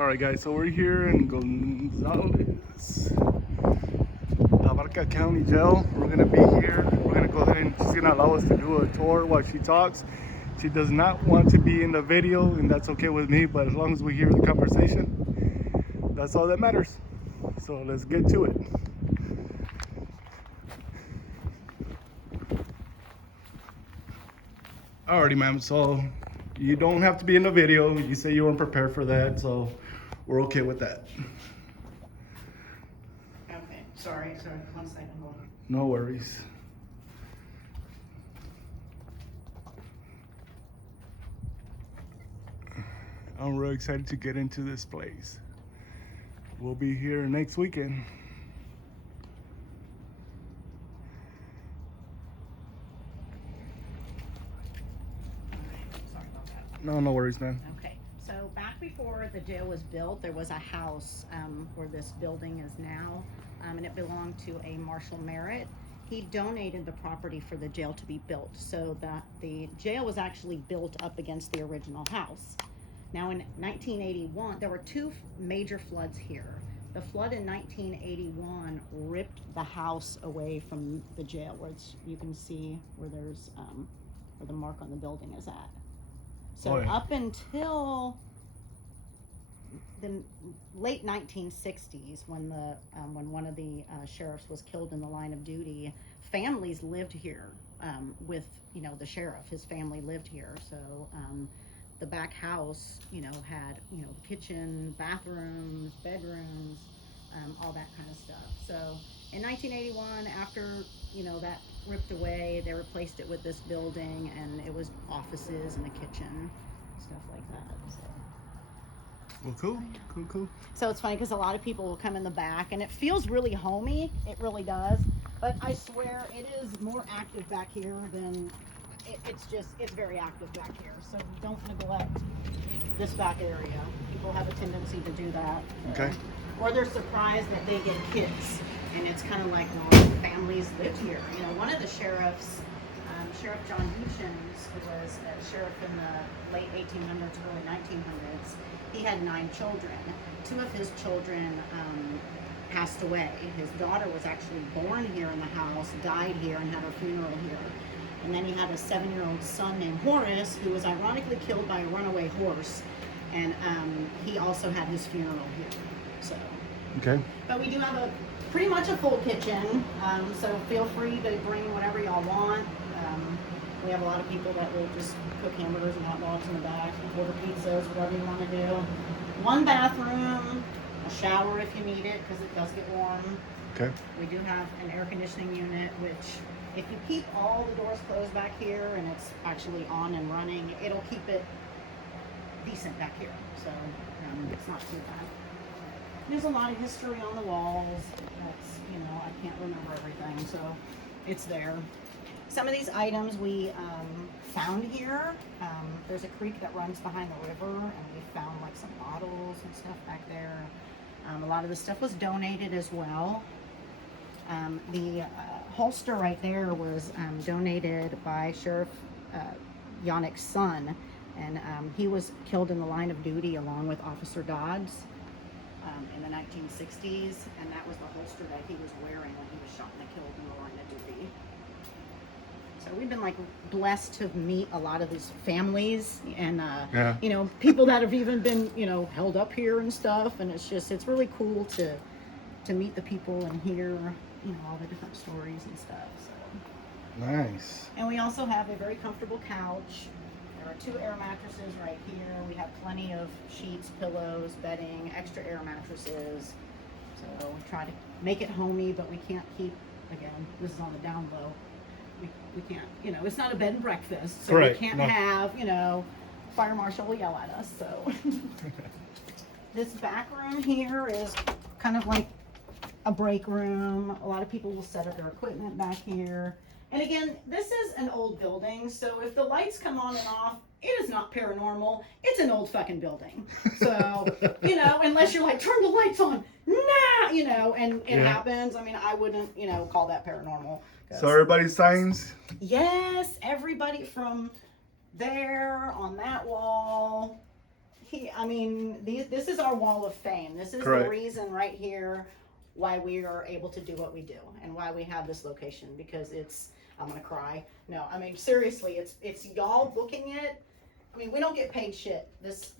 All right, guys, so we're here in Gonzales, LAVACA County Jail. We're gonna be here. We're gonna go ahead and she's gonna allow us to do a tour while she talks. She does not want to be in the video, and that's okay with me, but as long as we hear the conversation, that's all that matters. So let's get to it. Alrighty, ma'am, so you don't have to be in the video. You say you weren't prepared for that, so we're okay with that. Okay, sorry, 1 second, hold on. No worries. I'm real excited to get into this place. We'll be here next weekend. Sorry about that. No worries, man. Okay, so back before the jail was built, there was a house where this building is now, and it belonged to a Marshall Merritt. He donated the property for the jail to be built, so the jail was actually built up against the original house. Now in 1981, there were two major floods here. The flood in 1981 ripped the house away from the jail, where you can see where there's where the mark on the building is at. So up until the late 1960s, when one of the sheriffs was killed in the line of duty, families lived here with the sheriff. His family lived here, so the back house had the kitchen, bathrooms, bedrooms, all that kind of stuff. So in 1981, after that ripped away, they replaced it with this building, and it was offices and a kitchen, stuff like that. So. Well, cool. So it's funny because a lot of people will come in the back, and it feels really homey. It really does. But I swear it is more active back here than it's very active back here. So don't neglect this back area. People have a tendency to do that. Okay. Or they're surprised that they get kids. And it's kind of like, well, families lived here. One of the sheriffs, Sheriff John Hutchins, who was a sheriff in the late 1800s, early 1900s, he had 9 children. 2 of his children passed away. His daughter was actually born here in the house, died here, and had her funeral here. And then he had a 7-year-old son named Horace, who was ironically killed by a runaway horse. And he also had his funeral here. So. Okay. But we do have pretty much a full kitchen, so feel free to bring whatever y'all want. We have a lot of people that will just cook hamburgers and hot dogs in the back, order pizzas, whatever you want to do. 1 bathroom, a shower if you need it, because it does get warm. Okay. We do have an air conditioning unit, which if you keep all the doors closed back here and it's actually on and running, it'll keep it decent back here. So it's not too bad. There's a lot of history on the walls. That's, I can't remember everything, so it's there. Some of these items we found here. There's a creek that runs behind the river, and we found like some bottles and stuff back there. A lot of the stuff was donated as well. The holster right there was donated by Sheriff Yannick's son, and he was killed in the line of duty along with Officer Dodds in the 1960s, and that was the holster that he was wearing when he was shot and killed in the line of duty. So we've been blessed to meet a lot of these families, and people that have even been held up here and stuff, and it's really cool to meet the people and hear all the different stories and stuff. So Nice. And we also have a very comfortable couch. There are 2 air mattresses right here. We have plenty of sheets, pillows, bedding, extra air mattresses. So we try to make it homey, but we can't keep, again, this is on the down low. We can't, it's not a bed and breakfast. So Correct. We can't have, fire marshal will yell at us. So this back room here is kind of like a break room. A lot of people will set up their equipment back here. And again, this is an old building, so if the lights come on and off, it is not paranormal. It's an old fucking building. So, unless you're like, turn the lights on, nah, and it happens. I mean, I wouldn't, call that paranormal. So everybody's signs? Yes, everybody from there, on that wall, I mean, this is our wall of fame. This is Correct. the reason right here why we are able to do what we do and why we have this location, because I'm gonna cry. No, I mean, seriously, it's y'all booking it. I mean, we don't get paid shit.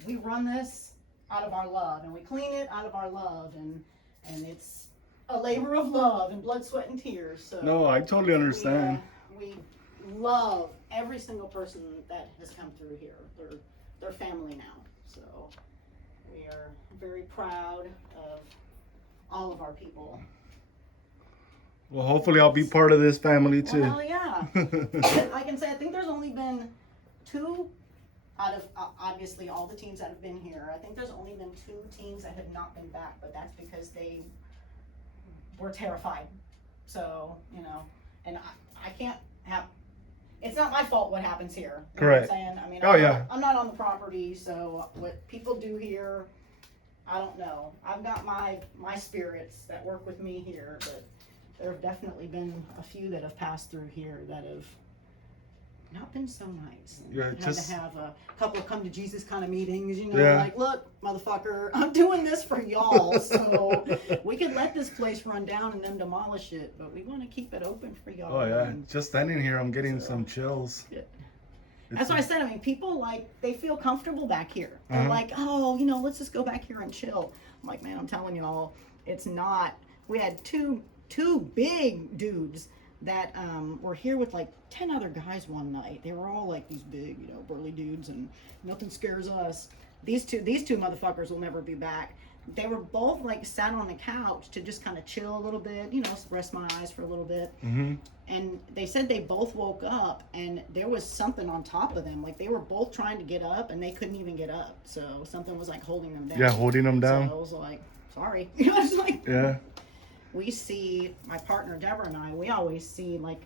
We run this out of our love, and we clean it out of our love, and it's a labor of love and blood, sweat, and tears. So No, I totally understand. We love every single person that has come through here. They're family now. So we are very proud of all of our people. Well, hopefully I'll be part of this family too. Well, yeah. I can say I think there's only been 2 out of obviously all the teams that have been here. I think there's only been 2 teams that have not been back, but that's because they were terrified. So, you know, and I can't have, it's not my fault what happens here. You Correct. know what I'm saying? I mean, Oh, yeah. I'm not on the property, so what people do here, I don't know. I've got my spirits that work with me here, but there have definitely been a few that have passed through here that have not been so nice. Yeah, Had just to have a couple of come to Jesus kind of meetings, you know, Yeah. like, look, motherfucker, I'm doing this for y'all, so we could let this place run down and then demolish it, but we want to keep it open for y'all. oh yeah, And just standing here, I'm getting So- some chills. Yeah. It's- that's what I said. I mean, people they feel comfortable back here. They're Uh-huh. like, oh, you know, let's just go back here and chill. I'm like, man, I'm telling y'all, it's not. We had two big dudes that were here with like 10 other guys one night. They were all like these big, you know, burly dudes, and nothing scares us. These two motherfuckers will never be back. They were both like sat on the couch to just kind of chill a little bit, you know, rest my eyes for a little bit. Mhm. And they said they both woke up and there was something on top of them. Like they were both trying to get up and they couldn't even get up. So something was like holding them down. Yeah, holding them down. So I was like, sorry. I was like, Yeah. we see, my partner Deborah and I, we always see like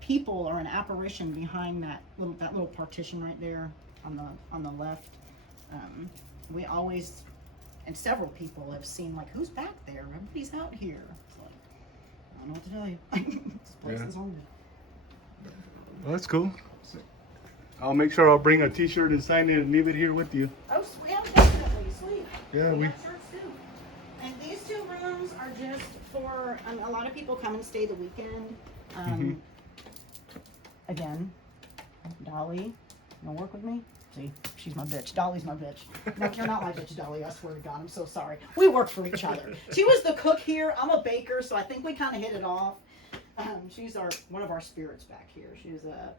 people or an apparition behind that little partition right there on the left. We always, and several people have seen like, who's back there? Everybody's out here. It's like, I don't know what to tell you. This place Yeah. is haunted. Well, that's cool. I'll make sure I'll bring a T-shirt and sign it and leave it here with you. Oh, yeah, definitely, sweet. Yeah, we. got shirts too. And these 2 rooms are just for, a lot of people come and stay the weekend. Mhm. Again, Dolly, you wanna work with me? See, she's my bitch. Dolly's my bitch. No, you're not my bitch, Dolly. I swear to God, I'm so sorry. We work for each other. She was the cook here. I'm a baker, so I think we kind of hit it off. She's one of our spirits back here. She was a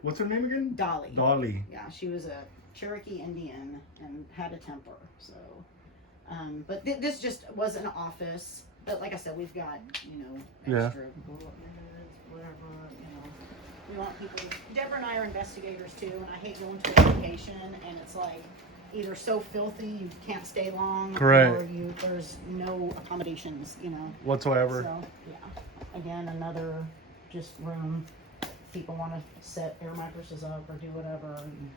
What's her name again? Dolly. Dolly. Yeah, she was a Cherokee Indian and had a temper. So, but this just was an office. But like I said, we've got, you know, Yeah. extra whatever, you know. We want people. Deborah and I are investigators too, and I hate going to a location and it's like either so filthy you can't stay long, Correct. or there's no accommodations, you know. Whatsoever. So yeah, again, another just room. People want to set air mattresses up or do whatever, and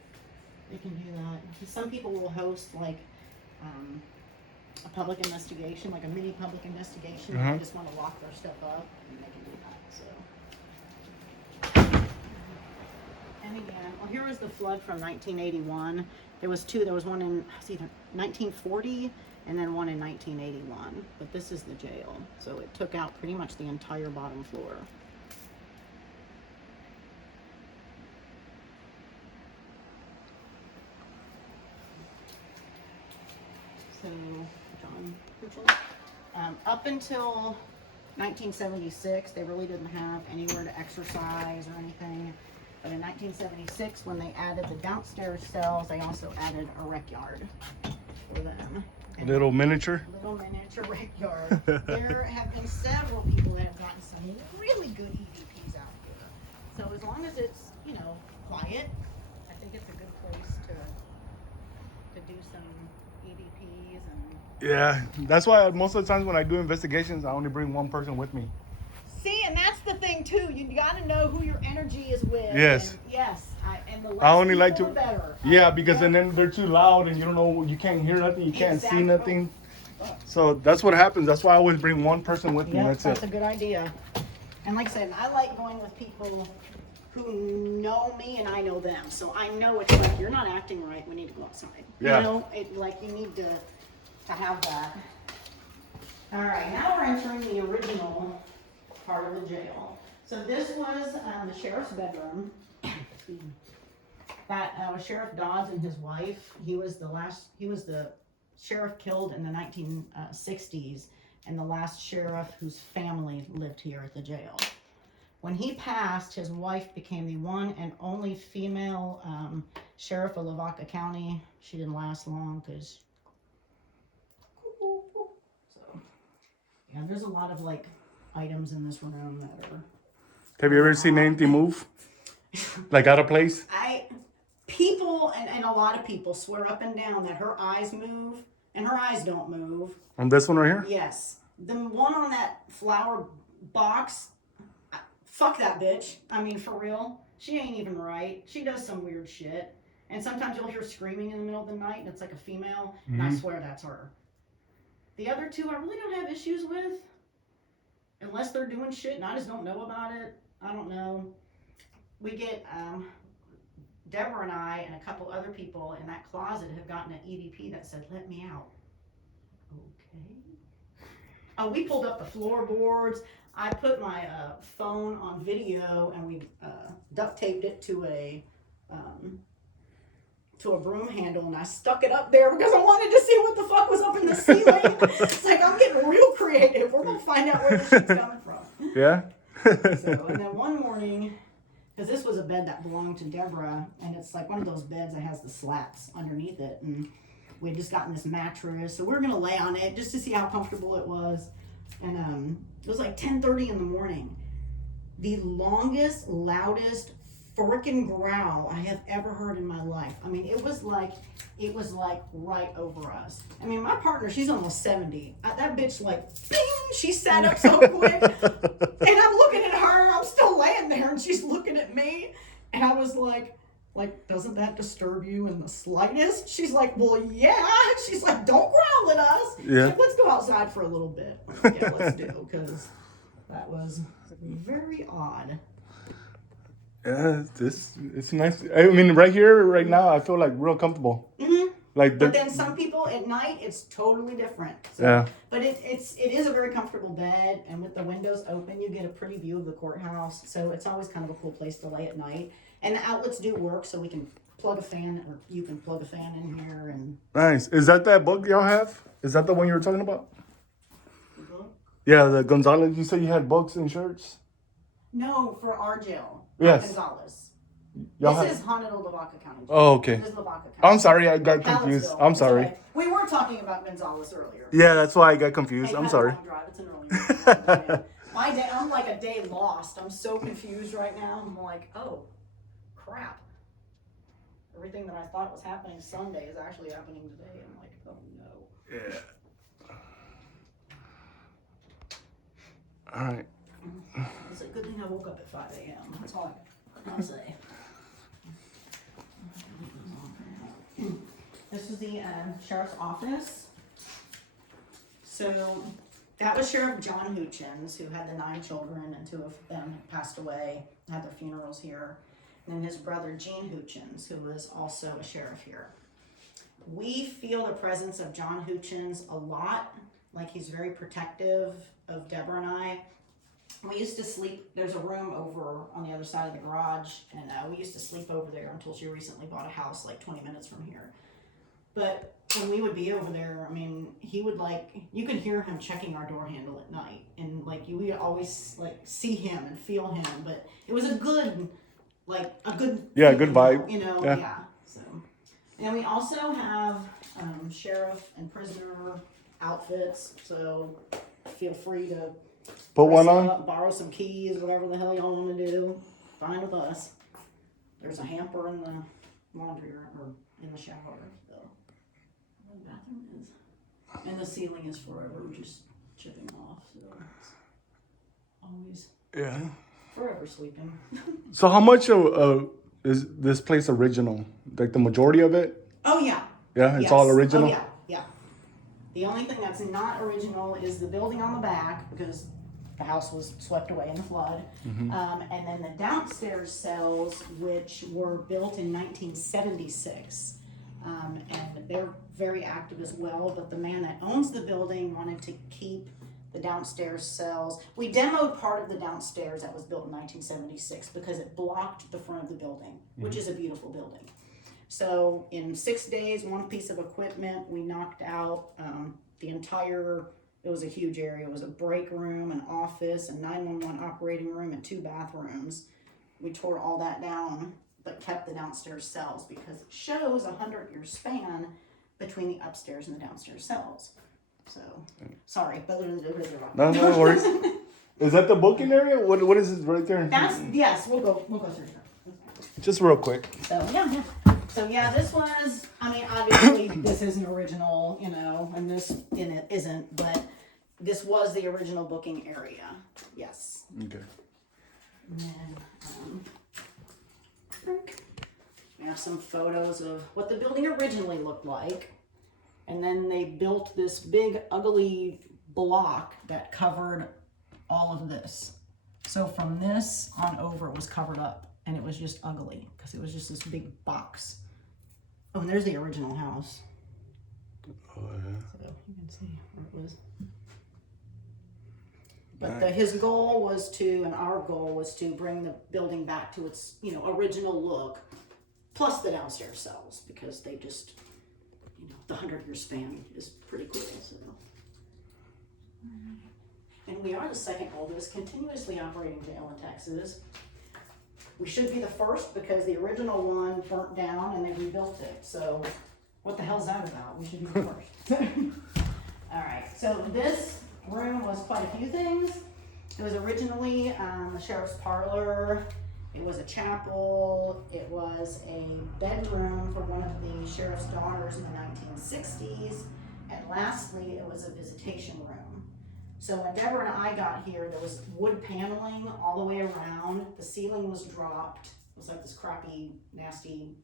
they can do that. Some people will host like a public investigation, like a mini public investigation. Uh-huh. They just want to lock their stuff up, and they can do that. So. And again, well, here was the flood from 1981. There was 2. There was one in either 1940 and then one in 1981. But this is the jail, so it took out pretty much the entire bottom floor. So, John Purchell. Up until 1976, they really didn't have anywhere to exercise or anything. But in 1976, when they added the downstairs cells, they also added a rec yard for them. And Little miniature. little miniature rec yard. There have been several people that have gotten some really good EVPs out here. So as long as it's, you know, quiet, I think it's a good place to do some EVPs and. Yeah, that's why most of the times when I do investigations, I only bring one person with me. See, and that's the thing too. You got to know who your energy is with. Yes. And yes. And the less I only like people, to. the better. Yeah, because then they're too loud and you don't know, you can't hear nothing, you can't see nothing. So that's what happens. That's why I always bring one person with me. Yep, That's that's it. a good idea. And like I said, I like going with people who know me and I know them. So I know it's like, you're not acting right. We need to go outside. Yeah. You know, you need to have that. All right, now we're entering the original part of the jail. So this was the sheriff's bedroom. That was Sheriff Dodds and his wife. He was the sheriff killed in the 1960s, and the last sheriff whose family lived here at the jail. When he passed, his wife became the one and only female sheriff of LAVACA County. She didn't last long because, so, yeah, there's a lot of like items in this room that are. Have you ever seen anything move? Like out of place? People and a lot of people swear up and down that her eyes move, and her eyes don't move. On this one right here? Yes. The one on that flower box, fuck that bitch. I mean, for real. She ain't even right. She does some weird shit. And sometimes you'll hear screaming in the middle of the night, and it's like a female, and I swear that's her. The other two I really don't have issues with, unless they're doing shit and I just don't know about it. I don't know. We get, Deborah and I and a couple other people in that closet have gotten an EVP that said, let me out. Okay. Oh, we pulled up the floorboards. I put my phone on video, and we duct taped it to a broom handle, and I stuck it up there because I wanted to see what the fuck was up in the ceiling. It's like, I'm getting real creative. We're gonna find out where this shit's coming from. Yeah. So, and then one morning, because this was a bed that belonged to Deborah, and it's like one of those beds that has the slats underneath it, and we had just gotten this mattress, so we were gonna lay on it just to see how comfortable it was. And it was like 10:30 in the morning. The longest, loudest freaking growl I have ever heard in my life. I mean, it was like right over us. I mean, my partner, she's almost 70. That bitch, like, bing, she sat up so quick. And I'm looking at her, I'm still laying there, and she's looking at me. And I was like, doesn't that disturb you in the slightest? She's like, well, yeah. She's like, don't growl at us. Yeah. Like, let's go outside for a little bit. Yeah, let's do, because that was very odd. Yeah, it's nice. I mean, right here, right now, I feel like real comfortable. Mm-hmm. Like, but then some people at night, it's totally different. So, yeah. But it is a very comfortable bed, and with the windows open, you get a pretty view of the courthouse. So it's always kind of a cool place to lay at night. And the outlets do work, so we can plug a fan, or you can plug a fan in here. And nice. Is that book y'all have? Is that the one you were talking about? the book? Yeah, the Gonzalez. You said you had books and shirts. No, for our jail. Yes. Gonzalez. Y'all This is Haunted Old LAVACA County. Oh, okay. This is LAVACA County. I'm sorry, I got confused. Hallettsville. I'm It's sorry. okay. We were talking about Gonzalez earlier. Yeah, that's why I got confused. Hey, I'm had a sorry. long drive. It's an early morning. My day, I'm like a day lost. I'm so confused right now. I'm like, oh, crap. Everything that I thought was happening Sunday is actually happening today. I'm like, oh no. Yeah. All right. It's a good thing I woke up at 5 a.m. That's all I'll say. This is the sheriff's office. So that was Sheriff John Hutchins, who had the 9 children, and 2 of them passed away, had their funerals here. And then his brother Gene Hutchins, who was also a sheriff here. We feel the presence of John Hutchins a lot, like he's very protective of Deborah and I. We used to sleep, there's a room over on the other side of the garage, and we used to sleep over there until she recently bought a house like 20 minutes from here. But when we would be over there, I mean, he would you could hear him checking our door handle at night, and you would always see him and feel him, but it was a good yeah, good vibe. Yeah. So, and we also have sheriff and prisoner outfits, so feel free to put one up, on, borrow some keys, whatever the hell y'all want to do. Fine with us. There's a hamper in the laundry room, or in the shower. So the bathroom is, and the ceiling is forever just chipping off. So it's always forever sleeping. So how much is this place original? Like the majority of it? Oh yeah. Yeah, it's all original? Oh yeah. The only thing that's not original is the building on the back, because the house was swept away in the flood. And then the downstairs cells, which were built in 1976, and they're very active as well, but the man that owns the building wanted to keep the downstairs cells. We demoed part of the downstairs that was built in 1976 because it blocked the front of the building, which is a beautiful building. So in 6 days, one piece of equipment, we knocked out the entire, it was a huge area. It was a break room, an office, a 911 operating room, and 2 bathrooms. We tore all that down, but kept the downstairs cells because it shows a 100-year span between the upstairs and the downstairs cells. So, sorry, but no worries. Is that the booking area? What is it right there? That's, yes, we'll go through here. Just real quick. So yeah, this was, I mean, obviously this isn't original, you know, and this in it isn't, but this was the original booking area. Yes. Okay. And then, we have some photos of what the building originally looked like. And then they built this big ugly block that covered all of this. So from this on over, it was covered up. And it was just ugly because it was just this big box. Oh, and there's the original house. Oh, yeah. So you can see where it was. But his goal was to, and our goal was to bring the building back to its, you know, original look, plus the downstairs cells, because they just, you know, the 100-year span is pretty cool. So. And we are the second oldest continuously operating jail in Texas. We should be the first because the original one burnt down and they rebuilt it. So what the hell's that about? We should be the first. All right, so this room was quite a few things. It was originally a sheriff's parlor. It was a chapel. It was a bedroom for one of the sheriff's daughters in the 1960s. And lastly, it was a visitation room. So when Deborah and I got here, there was wood paneling all the way around. The ceiling was dropped. It was like this crappy, nasty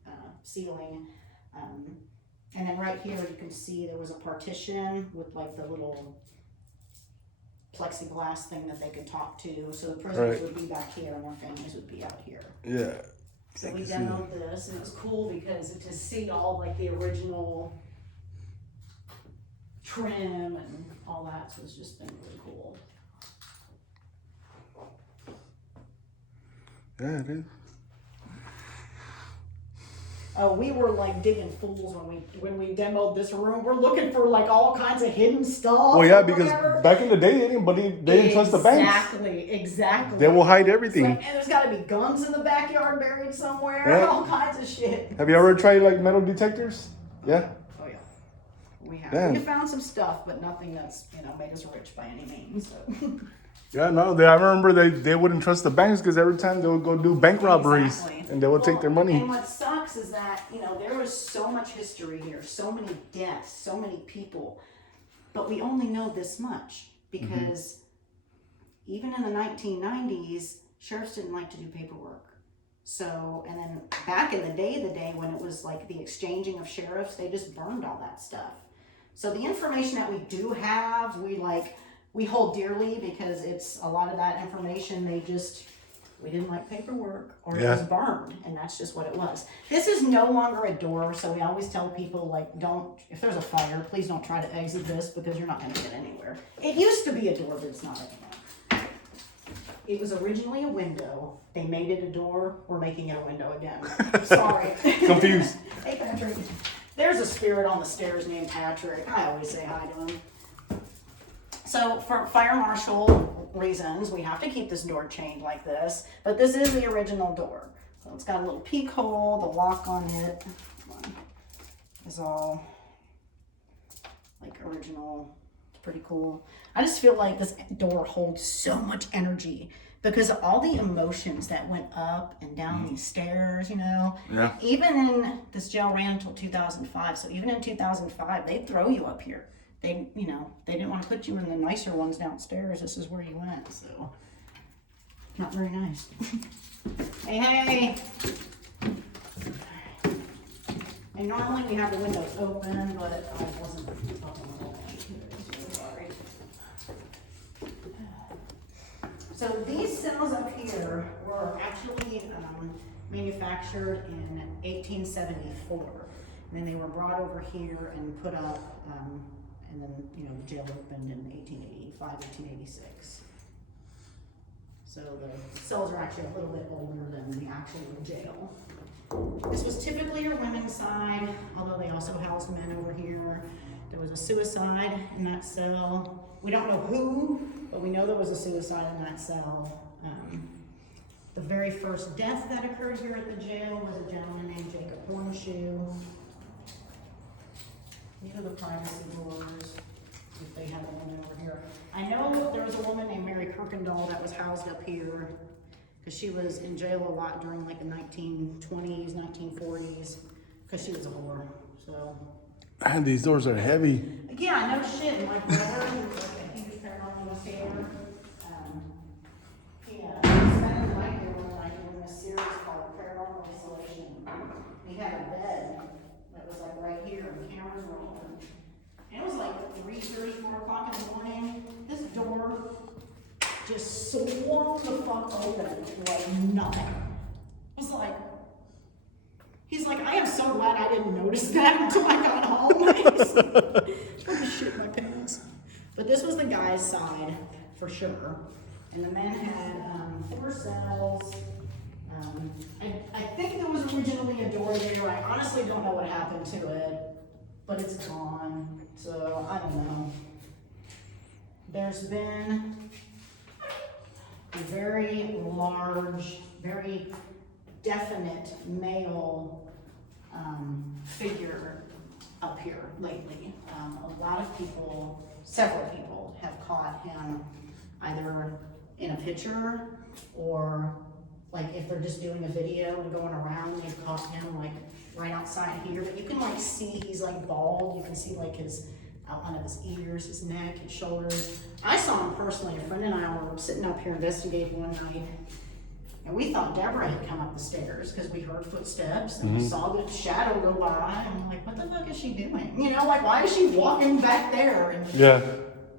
ceiling. And then right here, you can see there was a partition with like the little plexiglass thing that they could talk to. So the prisoners would be back here and their families would be out here. Yeah. So we demoed this, and it was cool because to see all like the original trim and all that, so it's just been really cool. Yeah, it is. Oh, we were like digging fools when we demoed this room. We're looking for like all kinds of hidden stuff. Well, yeah, because back in the day, they didn't trust the banks. Exactly. They will hide everything. Like, and there's got to be guns in the backyard buried somewhere. Yeah. All kinds of shit. Have you ever tried like metal detectors? Yeah. Oh yeah. We have. Damn. We found some stuff, but nothing that's made us rich by any means. So. Yeah, no, I remember they wouldn't trust the banks because every time they would go do bank robberies and they would take their money. And what sucks is that, there was so much history here, so many deaths, so many people, but we only know this much because even in the 1990s, sheriffs didn't like to do paperwork. So, and then back in the day when it was like the exchanging of sheriffs, they just burned all that stuff. So the information that we do have, we hold dearly because it's a lot of that information we didn't like paperwork or it was burned, and that's just what it was. This is no longer a door, so we always tell people if there's a fire, please don't try to exit this because you're not going to get anywhere. It used to be a door, but it's not anymore. It was originally a window. They made it a door. We're making it a window again. Sorry. Confused. Hey, Patrick. There's a spirit on the stairs named Patrick. I always say hi to him. So for fire marshal reasons, we have to keep this door chained like this, but this is the original door. So it's got a little peek hole, the lock on it is all like original. It's pretty cool. I just feel like this door holds so much energy because of all the emotions that went up and down these stairs, Yeah. Even in, this jail ran until 2005, so even in 2005, they'd throw you up here. They didn't want to put you in the nicer ones downstairs. This is where you went, so not very nice. Hey. And normally we have the windows open, but I wasn't open. Sorry. So these cells up here were actually manufactured in 1874. And then they were brought over here and put up, and then, you know, the jail opened in 1885, 1886. So the cells are actually a little bit older than the actual jail. This was typically your women's side, although they also housed men over here. There was a suicide in that cell. We don't know who, but we know there was a suicide in that cell. The very first death that occurred here at the jail was a gentleman named Jacob Hornshoe. These are the privacy doors, if they have one over here. I know there was a woman named Mary Kirkendall that was housed up here because she was in jail a lot during like the 1920s, 1940s, because she was a whore, so. Man, these doors are heavy. Yeah, no shit. My brother, who's like a huge paranormal investigator, he spent the night here one night doing a series called Paranormal Isolation. He had a bed that was like right here, and cameras were on. And it was like 3:30, 4 o'clock in the morning. This door just swung the fuck open like nothing. It was like, he's like, I am so glad I didn't notice that until I got home. Trying to shit my pants. But this was the guy's side, for sure. And the men had 4 cells. I think there was originally a door there. I honestly don't know what happened to it, but it's gone. So I don't know. There's been a very large, very definite male figure up here lately. A lot of people, several people, have caught him either in a picture or like if they're just doing a video and going around, they've caught him like right outside here. But you can like see he's like bald. You can see like his outline of his ears, his neck, his shoulders. I saw him personally. A friend and I were sitting up here investigating one night, and we thought Deborah had come up the stairs because we heard footsteps and we saw the shadow go by, and we're like, what the fuck is she doing? You know, like, why is she walking back there? And, Yeah.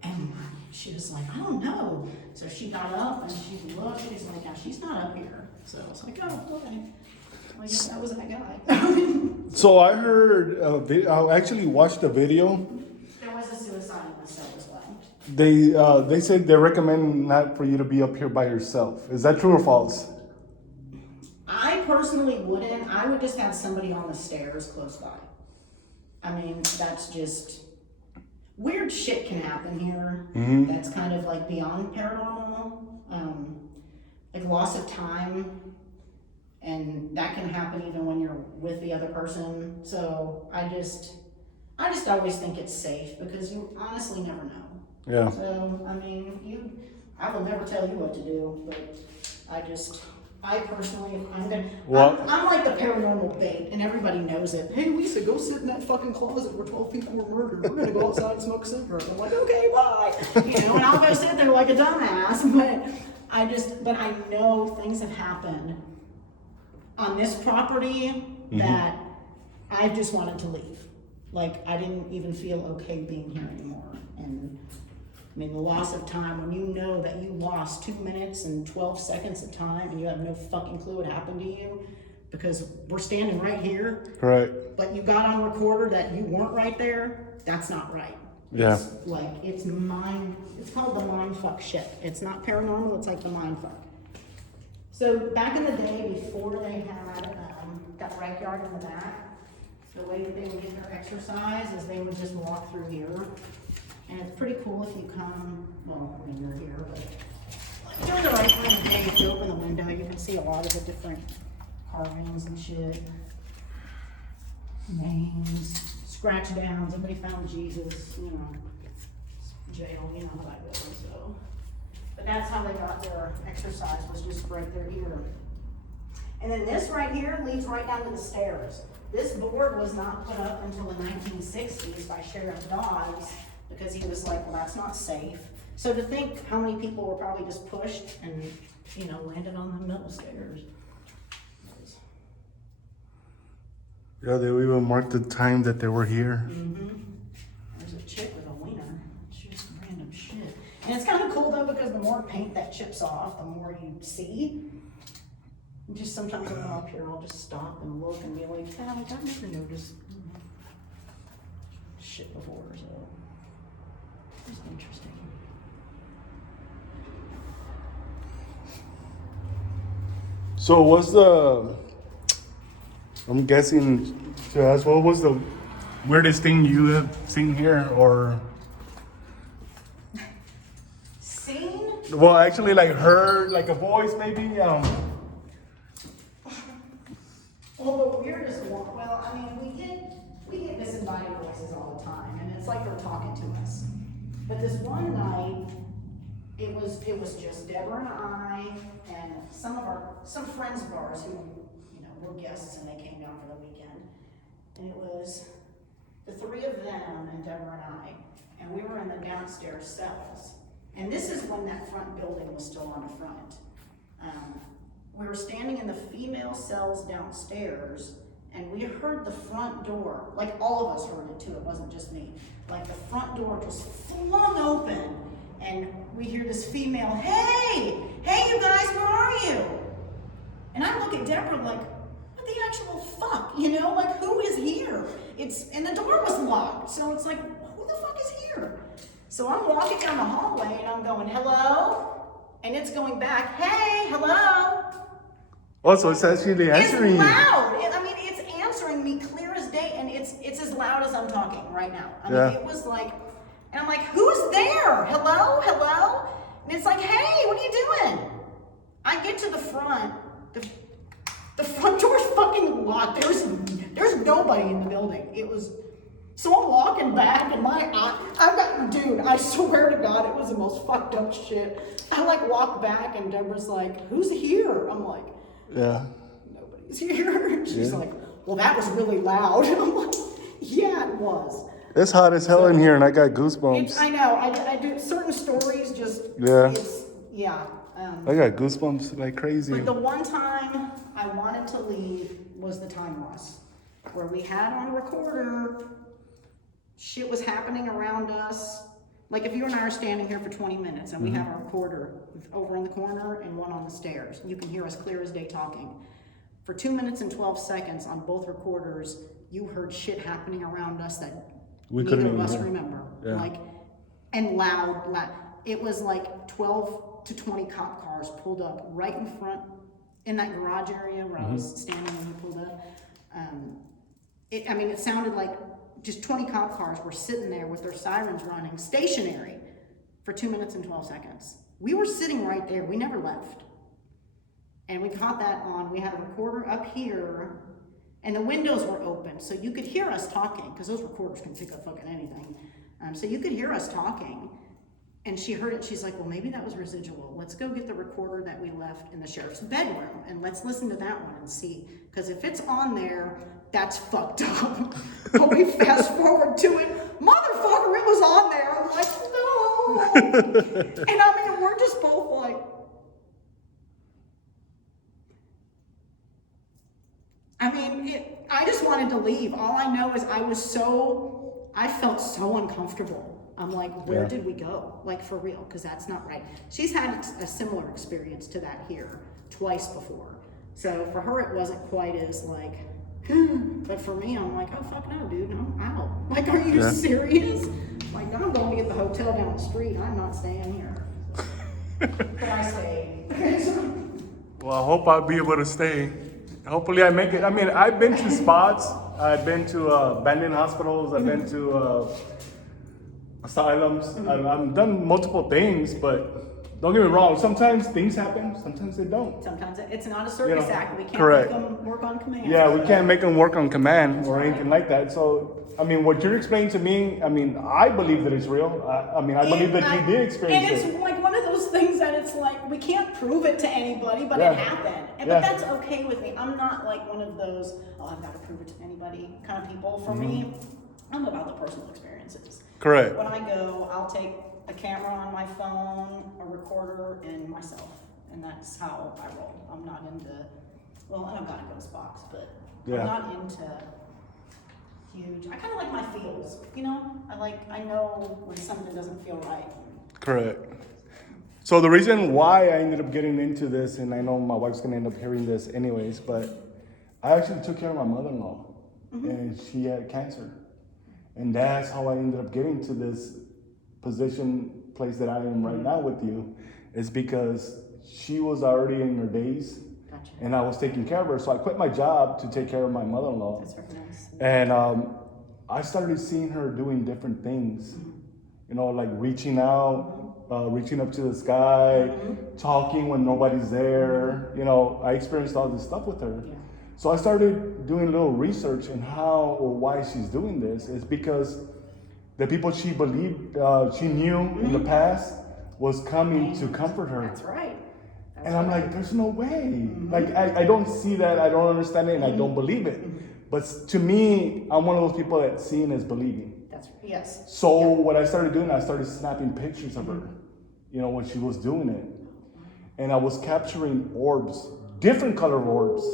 and she was like, I don't know. So she got up and she looked, she's like, yeah, she's not up here. So I was like, oh, okay. Well, I guess that was that guy. So I heard, I actually watched the video. There was a suicide in the cell as well. They said they recommend not for you to be up here by yourself. Is that true or false? I personally wouldn't. I would just have somebody on the stairs close by. I mean, that's just, weird shit can happen here. That's kind of like beyond paranormal. Like loss of time, and that can happen even when you're with the other person. So I just always think it's safe because you honestly never know. Yeah. So, I mean, I will never tell you what to do, but I personally, I'm like the paranormal bait, and everybody knows it. Hey, Lisa, go sit in that fucking closet where 12 people were murdered. We're gonna go outside and smoke a cigarette. I'm like, okay, bye. You know, and I'll go sit there like a dumbass, but I know things have happened on this property that I just wanted to leave. Like, I didn't even feel okay being here anymore. And I mean, the loss of time, when you know that you lost 2 minutes and 12 seconds of time and you have no fucking clue what happened to you because we're standing right here. Right. But you got on recorder that you weren't right there, that's not right. Yeah. It's called the mind fuck shit. It's not paranormal, it's like the mind fuck. So back in the day, before they had that rec yard in the back, the way that they would get their exercise is they would just walk through here. And it's pretty cool if you come, well, I mean, you're here, but during the right time of day, if you open the window, you can see a lot of the different carvings and shit. Names, scratch downs, somebody found Jesus, you know, jail, you know how that goes, so. But that's how they got their exercise, was just right there here. And then this right here leads right down to the stairs. This board was not put up until the 1960s by Sheriff Dodds, because he was like, well, that's not safe. So to think how many people were probably just pushed and, you know, landed on the metal stairs. Yeah, they even marked the time that they were here. There's a chick with a wiener. It's just random shit. And it's kind of cool though, because the more more paint that chips off, the more you see. And just sometimes when I'm up here, I'll just stop and look and be like, "I've never noticed shit before." So it's interesting. So what's I'm guessing to ask, what was the weirdest thing you have seen here, or? Seen? Well, actually, like heard, like a voice maybe. Well, the weirdest one. Well, I mean, we get disembodied voices all the time, and it's like they're talking to us. But this one night, it was just Deborah and I and some friends of ours who, were guests, and they came down for the weekend. And it was the three of them and Deborah and I, and we were in the downstairs cells. And this is when that front building was still on the front. We were standing in the female cells downstairs, and we heard the front door, like all of us heard it too, it wasn't just me. Like the front door just flung open, and we hear this female, hey you guys, where are you? And I look at Deborah like, what the actual fuck, like who is here? And the door was locked, so it's like, who the fuck is here? So I'm walking down the hallway and I'm going, hello? And it's going back, hey, hello? Also, it's actually answering It's you. loud. It's answering me clear as day, and it's as loud as I'm talking right now. It was like, and I'm like, who's there? Hello? And it's like, hey, what are you doing? I get to the front. The front door's fucking locked. There's nobody in the building. So I'm walking back, and dude, I swear to God, it was the most fucked up shit. I walk back, and Deborah's like, who's here? I'm like, yeah, nobody's here. She's like, well, that was really loud. I'm like, yeah, it was. It's hot as hell in here, and I got goosebumps. I know. I do certain stories. Just I got goosebumps like crazy. But the one time I wanted to leave was the time loss, where we had on recorder, shit was happening around us. Like if you and I are standing here for 20 minutes and we have a recorder over in the corner and one on the stairs, you can hear us clear as day talking. For 2 minutes and 12 seconds on both recorders, you heard shit happening around us that neither of us remember. Yeah. And loud. It was like 12 to 20 cop cars pulled up right in front in that garage area where I was standing when you pulled up. It sounded like just 20 cop cars were sitting there with their sirens running, stationary, for 2 minutes and 12 seconds. We were sitting right there. We never left. And we caught that on. We had a recorder up here, and the windows were open, so you could hear us talking, because those recorders can pick up fucking anything. So you could hear us talking. And she heard it. She's like, well, maybe that was residual. Let's go get the recorder that we left in the sheriff's bedroom, and let's listen to that one and see. Because if it's on there, that's fucked up. But we fast forward to it. Motherfucker, it was on there. I'm like, no. And we're just both like, I just wanted to leave. All I know is I felt so uncomfortable. I'm like, where did we go? Like, for real, because that's not right. She's had a similar experience to that here twice before. So for her, it wasn't quite as like, but for me, I'm like, oh, fuck no, dude, I'm out. Like, are you serious? Like, I'm going to get the hotel down the street. I'm not staying here. But I stayed. Well, I hope I'll be able to stay. Hopefully I make it. I've been to spots. I've been to abandoned hospitals. I've been to asylums. I've done multiple things, but don't get me wrong. Sometimes things happen. Sometimes they don't. Sometimes it's not a circus act. We can't correct. make them work on command. Yeah, we can't make them work on command or anything like that. So, what you're explaining to me, I believe that it's real. I believe that you did experience it. And it's like one of those things that it's like, we can't prove it to anybody, but it happened. But that's okay with me. I'm not like one of those, I've got to prove it to anybody kind of people. For me, I'm about the personal experiences. Correct. When I go, I'll take a camera on my phone, a recorder, and myself. And that's how I roll. I'm not into, I don't gotta go to spots, but I'm not into huge. I kind of like my feels, I know when something doesn't feel right. Correct. So the reason why I ended up getting into this, and I know my wife's gonna end up hearing this anyways, but I actually took care of my mother-in-law, and she had cancer, and that's how I ended up getting to this place that I am right now with you, is because she was already in her days, Gotcha. and I was taking care of her. So I quit my job to take care of my mother-in-law. That's very nice. And I started seeing her doing different things, you know, like reaching out, reaching up to the sky, talking when nobody's there. You know, I experienced all this stuff with her. Yeah. So I started doing a little research on how or why she's doing this. It's because the people she believed, she knew in the past was coming to comfort her. That's right. That's And I'm right. like, there's no way. Like, I don't see that, I don't understand it, and I don't believe it. But to me, I'm one of those people that seeing is believing. That's yes. So what I started doing, I started snapping pictures of her, you know, when she was doing it. And I was capturing orbs, different color orbs.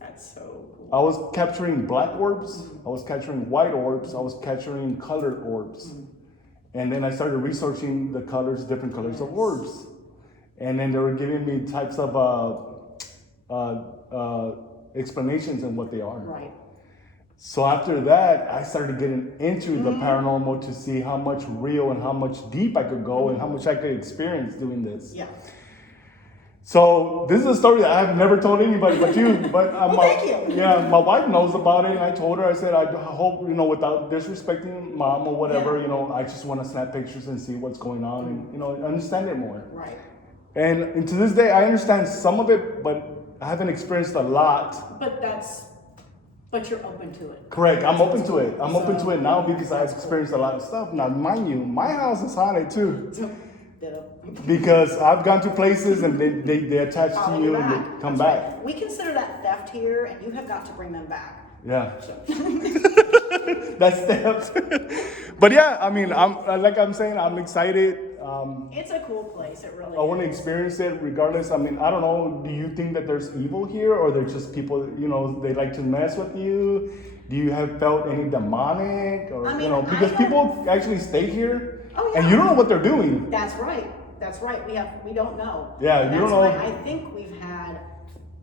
That's so cool. I was capturing black orbs, I was capturing white orbs, I was capturing colored orbs. And then I started researching the colors, different colors of orbs. And then they were giving me types of explanations on what they are. Right. So after that, I started getting into the paranormal to see how much real and how much deep I could go and how much I could experience doing this. Yeah. So this is a story that I've never told anybody but you. But thank you. Yeah, my wife knows about it, and I told her. I said, I hope, you know, without disrespecting mom or whatever, Yeah. you know, I just want to snap pictures and see what's going on and, you know, understand it more. Right. And to this day, I understand some of it, but I haven't experienced a lot. But you're open to it. Correct. I'm open to it. I'm open to So- it now because I've experienced a lot of stuff. Now, mind you, my house is haunted too. Ditto. Because I've gone to places and they attach to Follow you you and back. they come That's back. right. We consider that theft here, and you have got to bring them back. Yeah. So. That's steps. But yeah, I mean, I'm saying, I'm excited. It's a cool place. It really I want to is. experience it regardless. I mean, I don't know. Do you think that there's evil here, or they're just people, you know, they like to mess with you? Do you have felt any demonic, or, I mean, you know, I because don't- people actually stay here Oh, and yeah. you don't know what they're doing. That's right. That's right. We don't know. Yeah, And you don't that's know. why I think we've had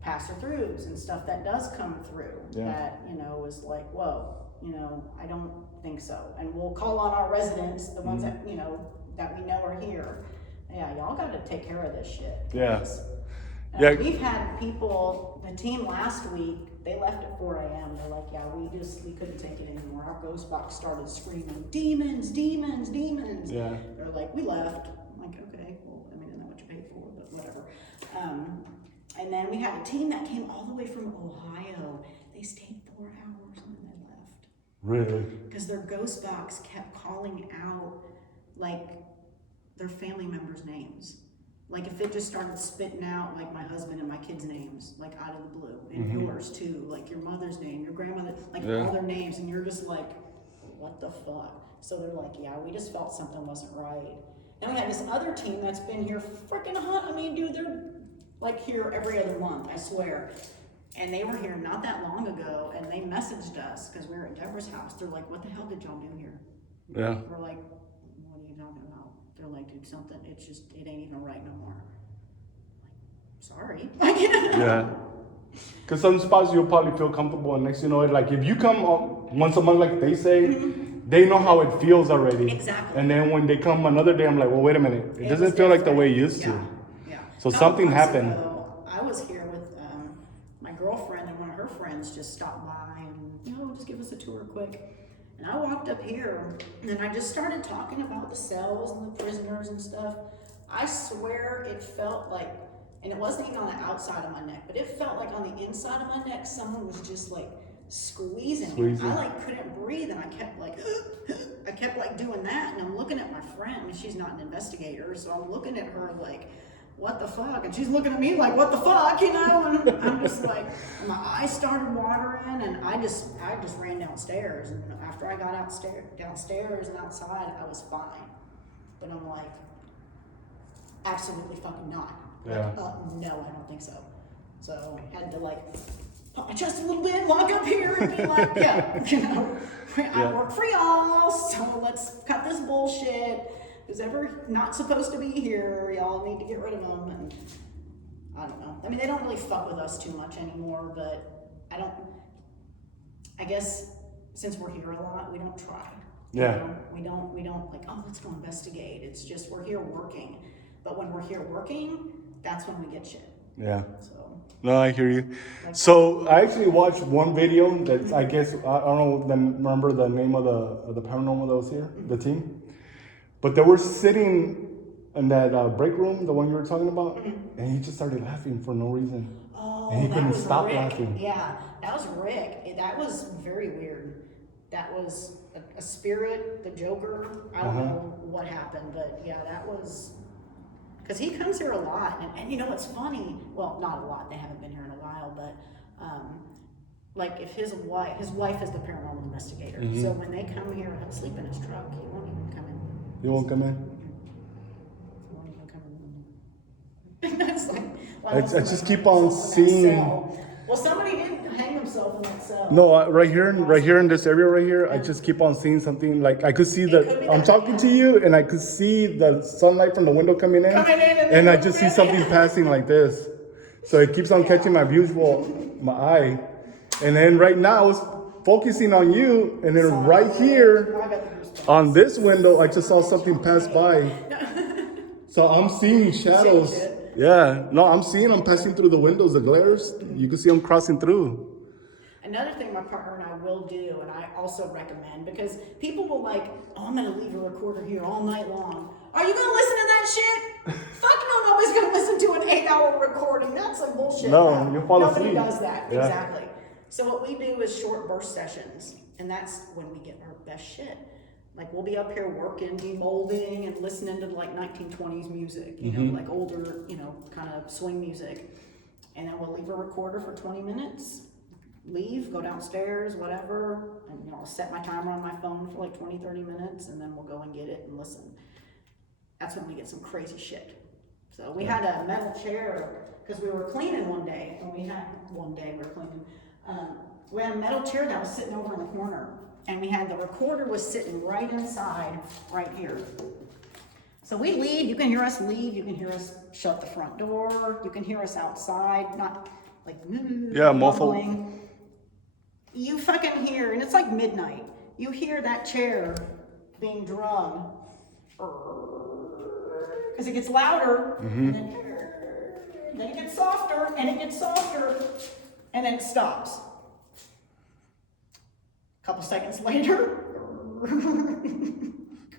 passer throughs and stuff that does come through. Yeah. That, you know, is like, whoa, you know, I don't think so. And we'll call on our residents, the ones that, you know, that we know are here. Yeah, y'all got to take care of this shit. Yeah. Yeah. Yeah. We've had people, the team last week, they left at 4 a.m. They're like, yeah, we couldn't take it anymore. Our ghost box started screaming, demons, demons, demons. Yeah. They're like, we left. I'm like, okay, well, I mean, I know what you paid for, but whatever. And then we had a team that came all the way from Ohio. They stayed 4 hours and then they left. Really? Because their ghost box kept calling out, like, their family members' names. Like, if it just started spitting out, like, my husband and my kids' names, like, out of the blue, and yours too, like, your mother's name, your grandmother, like, all their names, and you're just like, what the fuck? So they're like, yeah, we just felt something wasn't right. Then we had this other team that's been here freaking I mean, dude, they're, like, here every other month, I swear. And they were here not that long ago, and they messaged us, because we were at Deborah's house. They're like, what the hell did y'all do here? Yeah. We're like, what are you talking about? They're like, dude, something, it ain't even right no more. Sorry. Yeah. Because some spots you'll probably feel comfortable, and next you know it, like if you come once a month, like they say, they know how it feels already. Exactly. And then when they come another day, I'm like, well, wait a minute, it doesn't was feel like the different. way it used Yeah. to. Yeah. So Couple something months happened. ago, I was here with my girlfriend, and one of her friends just stopped by and, you know, just give us a tour quick. And I walked up here, and I just started talking about the cells and the prisoners and stuff. I swear it felt like, and it wasn't even on the outside of my neck, but it felt like on the inside of my neck, someone was just like squeezing me. I like couldn't breathe, and I kept like doing that, and I'm looking at my friend, and she's not an investigator, so I'm looking at her like, what the fuck? And she's looking at me like, what the fuck, you know? And I'm just like, my eyes started watering, and I just ran downstairs. And after I got downstairs and outside, I was fine. But I'm like, absolutely fucking not. Yeah. Like, no, I don't think so. So I had to like pump my chest a little bit, walk up here and be like, yeah, you know, I work for y'all, so let's cut this bullshit. is ever not supposed to be here. Y'all need to get rid of them. And I don't know. I mean, they don't really fuck with us too much anymore, but I guess since we're here a lot, we don't try. Yeah. You know? We don't like, oh, let's go investigate. It's just, we're here working. But when we're here working, that's when we get shit. Yeah. So. No, I hear you. So I actually watched one video that I guess, I don't know, remember the name of the paranormal that was here, the team? But they were sitting in that break room, the one you were talking about, and he just started laughing for no reason. Oh, and he couldn't stop Rick. laughing. Yeah, that was Rick. That was very weird. That was a spirit, the Joker. I don't know what happened, but yeah, that was... Because he comes here a lot, and you know what's funny? Well, not a lot. They haven't been here in a while, but like if his wife is the paranormal investigator. So when they come here, he'll sleep in his truck. He won't even come in. He won't come in? He won't even come in. That's like, I just keep on seeing. Well, somebody did hang themselves in that cell. No, right here in this area right here, I just keep on seeing something. Like I could see I'm talking to you, and I could see the sunlight from the window coming in, and I just see something passing like this. So it keeps on catching my my eye, and then right now I was focusing on you, and then right here on this window, I just saw something pass by. So I'm seeing shadows. Yeah, no, I'm seeing them passing through the windows, the glares. You can see them crossing through. Another thing my partner and I will do, and I also recommend, because people will like, oh, I'm going to leave a recorder here all night long. Are you going to listen to that shit? Fuck no, nobody's going to listen to an 8-hour recording. That's some bullshit. No, you'll fall asleep. Nobody does that, yeah. Exactly. So what we do is short burst sessions, and that's when we get our best shit. Like we'll be up here working, demolding, and listening to like 1920s music, you know, like older, you know, kind of swing music. And then we'll leave a recorder for 20 minutes, leave, go downstairs, whatever. And, you know, I'll set my timer on my phone for like 20, 30 minutes, and then we'll go and get it and listen. That's when we get some crazy shit. So we had a metal chair, because we were cleaning one day, and we had a metal chair that was sitting over in the corner. And we had the recorder was sitting right inside, right here. So we leave, you can hear us leave, you can hear us shut the front door, you can hear us outside, not like muffling. You fucking hear, and it's like midnight, you hear that chair being drummed, because it gets louder, and then it gets softer, and it gets softer, and then it stops. Couple seconds later,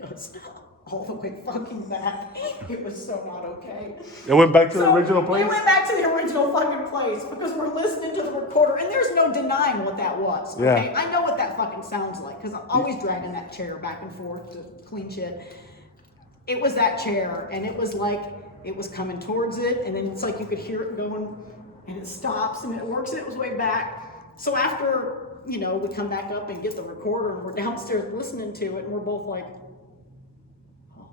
goes all the way fucking back. It was so not okay. It went back to the original place? It went back to the original fucking place because we're listening to the recorder, and there's no denying what that was. Okay? Yeah. I know what that fucking sounds like because I'm always dragging that chair back and forth to clean shit. It was that chair, and it was like it was coming towards it, and then it's like you could hear it going, and it stops, and it works its way back. So after, you know, we come back up and get the recorder, and we're downstairs listening to it, and we're both like, oh,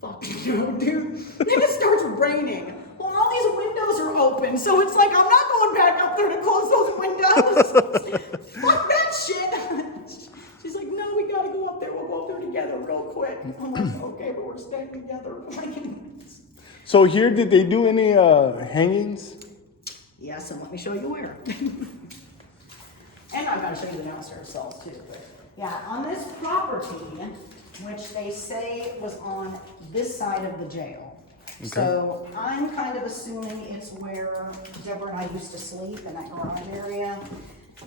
fuck, dude. Then it starts raining. Well, all these windows are open, so it's like, I'm not going back up there to close those windows. Fuck that shit. She's like, no, we gotta go up there. We'll go up there together real quick. I'm like, okay, but we're staying together. So here, did they do any hangings? Yes, and let me show you where. And I've got to show you the downstairs cells too. But yeah, on this property, which they say was on this side of the jail. Okay. So I'm kind of assuming it's where Deborah and I used to sleep, in that garage area.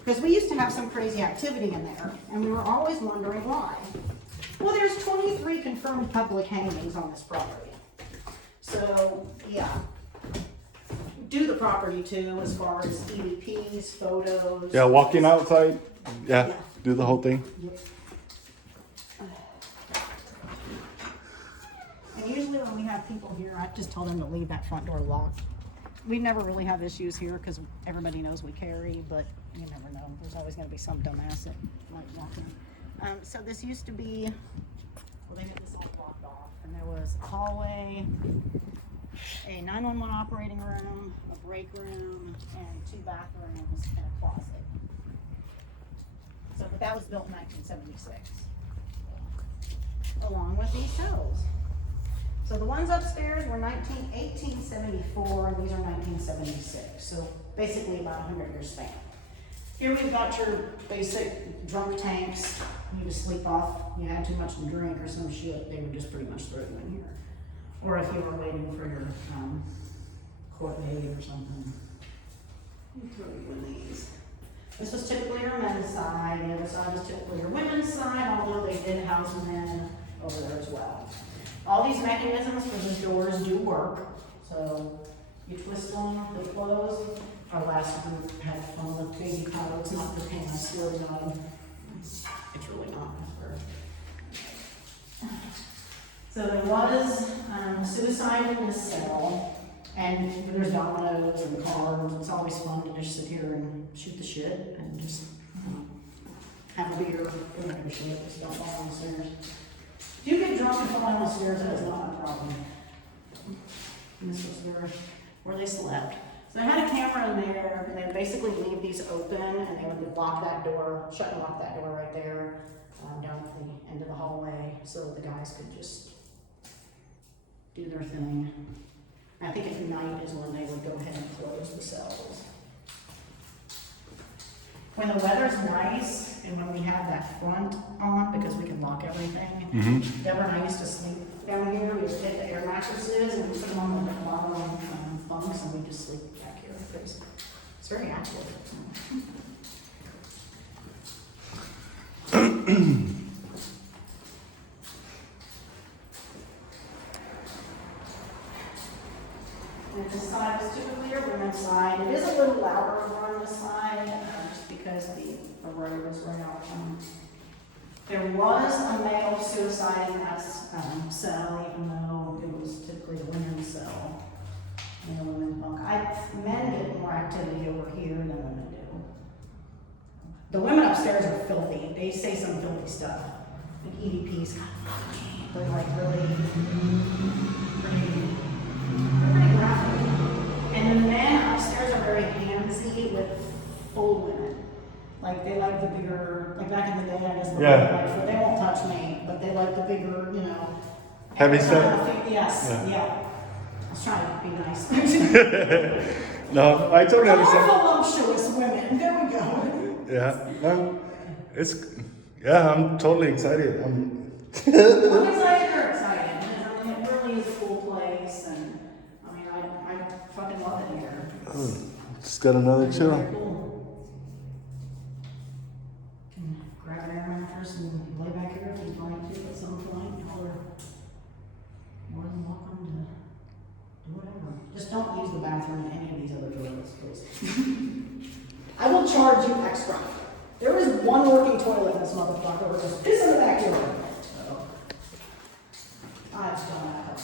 Because we used to have some crazy activity in there, and we were always wondering why. Well, there's 23 confirmed public hangings on this property. So, yeah. Do the property too, as far as EVPs, photos. Yeah, walking outside. Yeah, do the whole thing. Yep. And usually when we have people here, I just tell them to leave that front door locked. We never really have issues here because everybody knows we carry, but you never know. There's always going to be some dumbass that might walk in. So this used to be, well, they had this all blocked off, and there was a hallway, a 911 operating room, a break room, and 2 bathrooms and a closet. So, but that was built in 1976, along with these cells. So the ones upstairs were 1874, and these are 1976. So basically about a 100-year span. Here we've got your basic drunk tanks. You just sleep off. You had too much to drink or some shit, they would just pretty much throw you in here. Or if you were waiting for your court date or something, you throw you in these. This was typically your men's side. The other side was typically your women's side, although they did house men over there as well. All these mechanisms for the doors do work. So you twist them, they close. Our last group had fun with baby coats, not the pants, really not. It's really not. So there was suicide in this cell, and there's dominoes and cards. It's always fun to just sit here and shoot the shit and just have a beer, drink the shit, just don't fall on the stairs. If you get drunk and fall down the stairs, that is not a problem. And this was where they slept. So they had a camera in there, and they would basically leave these open, and they would lock that door, shut and lock that door right there, down at the end of the hallway, so the guys could just do their thing. I think at night is when they would go ahead and close the cells. When the weather's nice, and when we have that front on, because we can lock everything, Deborah and I used to sleep down here. We would get the air mattresses, and we put them on the bottom bunks, and we just sleep back here. It's very active. And this side was typically your women's side. It is a little louder over on this side, just because the road is right out. There was a male suicide in that cell, even though it was typically the women's cell. And the women's bunk. Men get more activity over here than women do. The women upstairs are filthy. They say some filthy stuff. Like EDPs, they're like really graphic. And the men upstairs are very handsy with old women. Like they like the bigger, like back in the day, I guess. Like, they won't touch me, but they like the bigger, you know. Heavy set? Yes, yeah. I was trying to be nice. No, I totally understand. Voluptuous women. There we go. Yeah, no, I'm totally excited. I'm excited. You're excited. I mean, it really is a cool place, and I mean, I fucking love it here. Just got another chill. Very cool. Can grab an air mattress and lay back here if you'd like to at some point, or more than welcome to do whatever. Just don't use the bathroom in any of these other toilets, please. I will charge you extra. There is one working toilet in this motherfucker. We're just piss in the backyard. So, I've done that.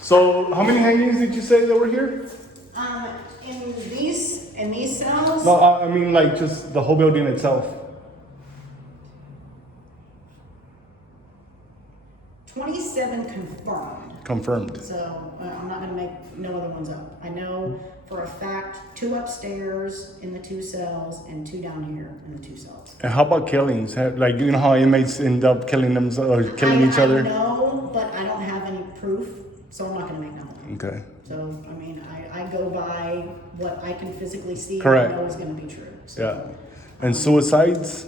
So, how many hangings did you say that were here? In these cells? No, I mean like just the whole building itself. 27 confirmed. Confirmed. So I'm not going to make no other ones up. I know for a fact 2 upstairs in the 2 cells and 2 down here in the 2 cells. And how about killings? Like, you know how inmates end up killing themselves or killing each other? I know, but I don't have any proof, so I'm not going to make no one. Okay. So, I mean, I go by what I can physically see. Correct. And I know is going to be true. So. Yeah. And suicides?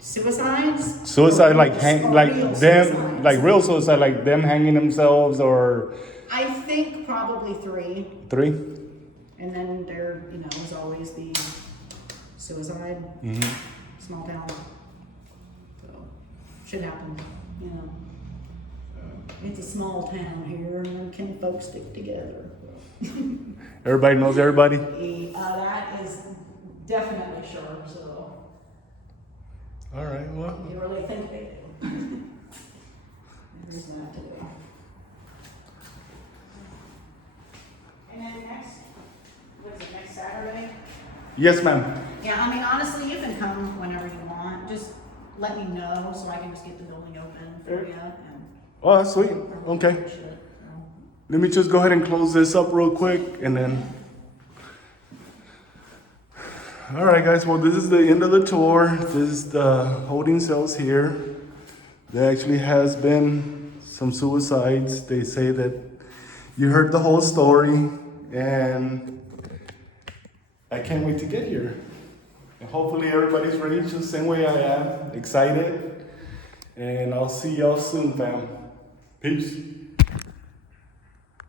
Suicides? Suicide, like real them, suicides. like real suicide, like them hanging themselves, or I think probably 3. 3? And then there, you know, is always the suicide. Small town. So, shit happens, you know. It's a small town here, and can folks stick together? Everybody knows everybody? That is definitely sure, so. All right, well. You really think they do. There's that to do. And then what is it, next Saturday? Yes, ma'am. Yeah, I mean, honestly, you can come whenever you want. Just let me know so I can just get the building open for you. And Oh, that's sweet. Okay. Let me just go ahead and close this up real quick, and then. All right, guys. Well, this is the end of the tour. This is the holding cells here. There actually has been some suicides. They say that you heard the whole story, and I can't wait to get here. And hopefully everybody's ready just the same way I am, excited. And I'll see y'all soon, fam. Peace.